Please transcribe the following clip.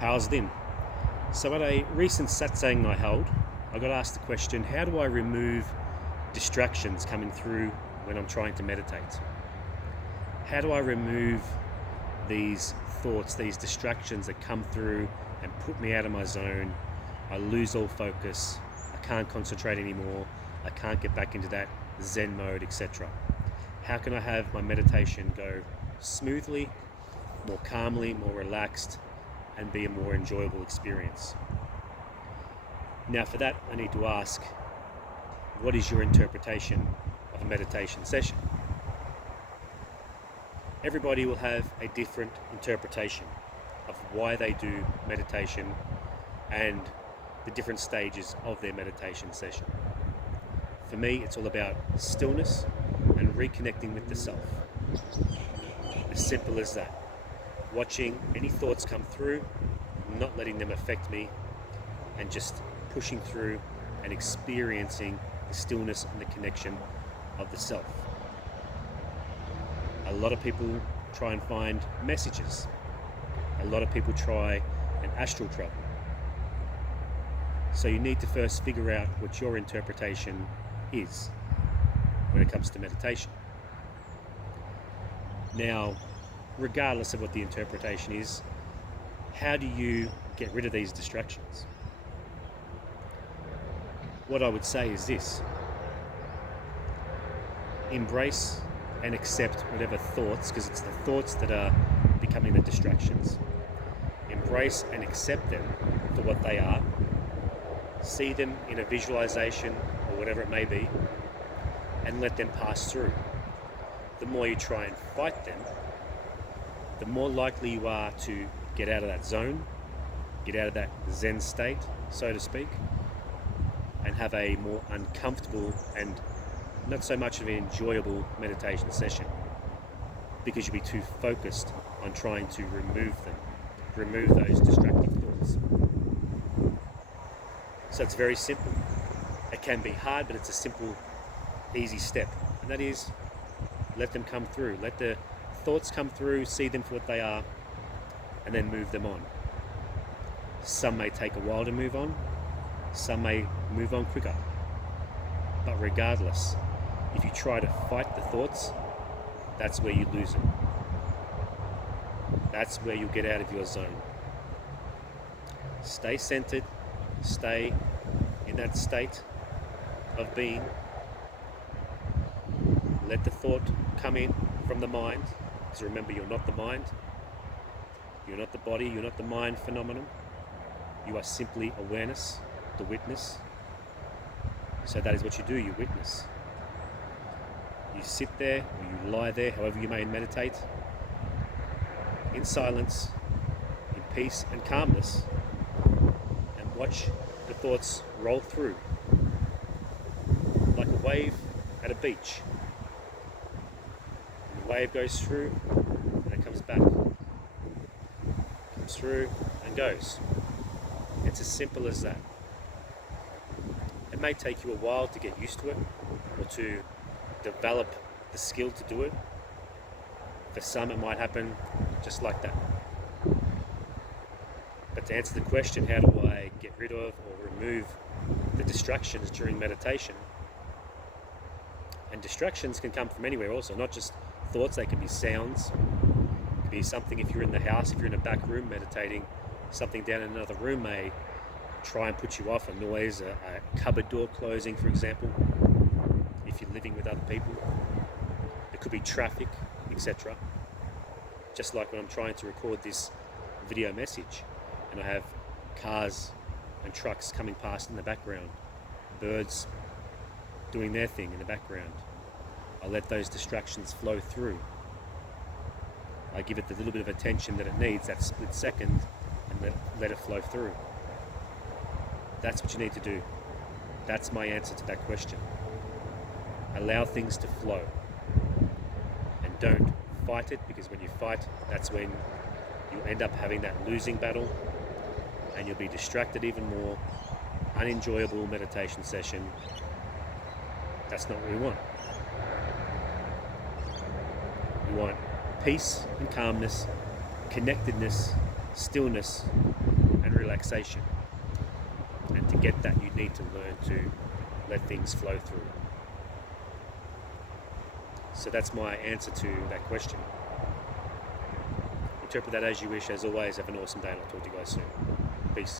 How's it in? So at a recent satsang I held, I got asked the question, how do I remove distractions coming through when I'm trying to meditate? How do I remove these thoughts, these distractions that come through and put me out of my zone? I lose all focus, I can't concentrate anymore, I can't get back into that Zen mode, etc. How can I have my meditation go smoothly, more calmly, more relaxed, and be a more enjoyable experience? Now for that, I need to ask, what is your interpretation of a meditation session? Everybody will have a different interpretation of why they do meditation and the different stages of their meditation session. For me, it's all about stillness and reconnecting with the self. As simple as that. Watching any thoughts come through, not letting them affect me, and just pushing through and experiencing the stillness and the connection of the self. A lot of people try and find messages. A lot of people try an astral travel. So you need to first figure out what your interpretation is when it comes to meditation. Now, regardless of what the interpretation is, how do you get rid of these distractions? What I would say is this: embrace and accept whatever thoughts, because it's the thoughts that are becoming the distractions. Embrace and accept them for what they are. See them in a visualization or whatever it may be, and let them pass through. The more you try and fight them, the more likely you are to get out of that zone, get out of that Zen state, so to speak, and have a more uncomfortable and not so much of an enjoyable meditation session, because you'll be too focused on trying to remove those distracting thoughts. So it's very simple. It can be hard, but it's a simple, easy step, and that is let them come through. Let the thoughts come through, see them for what they are, and then move them on. Some may take a while to move on, some may move on quicker. But regardless, if you try to fight the thoughts, that's where you lose it. That's where you'll get out of your zone. Stay centered, stay in that state of being. Let the thought come in from the mind, because remember, you're not the mind, you're not the body, you're not the mind phenomenon. You are simply awareness, the witness. So that is what you do, you witness. You sit there, or you lie there, however you may meditate, in silence, in peace and calmness, and watch the thoughts roll through like a wave at a beach. And the wave goes through and it comes back. Comes through and goes. It's as simple as that. It may take you a while to get used to it, or to develop the skill to do it. For some, it might happen just like that. But to answer the question, how do I get rid of or remove the distractions during meditation? And distractions can come from anywhere also, not just thoughts. They can be sounds. It could be something if you're in the house, if you're in a back room meditating, something down in another room may try and put you off, a noise, a cupboard door closing, for example, if you're living with other people. It could be traffic, etc. Just like when I'm trying to record this video message and I have cars and trucks coming past in the background, birds doing their thing in the background. I let those distractions flow through. I give it the little bit of attention that it needs, that split second, and let it flow through. That's what you need to do. That's my answer to that question. Allow things to flow. And don't fight it, because when you fight, that's when you end up having that losing battle, and you'll be distracted even more. Unenjoyable meditation session. That's not what we want. We want peace and calmness, connectedness, stillness, relaxation. And to get that, you need to learn to let things flow through. So that's my answer to that question. Interpret that as you wish. As always, have an awesome day, and I'll talk to you guys soon.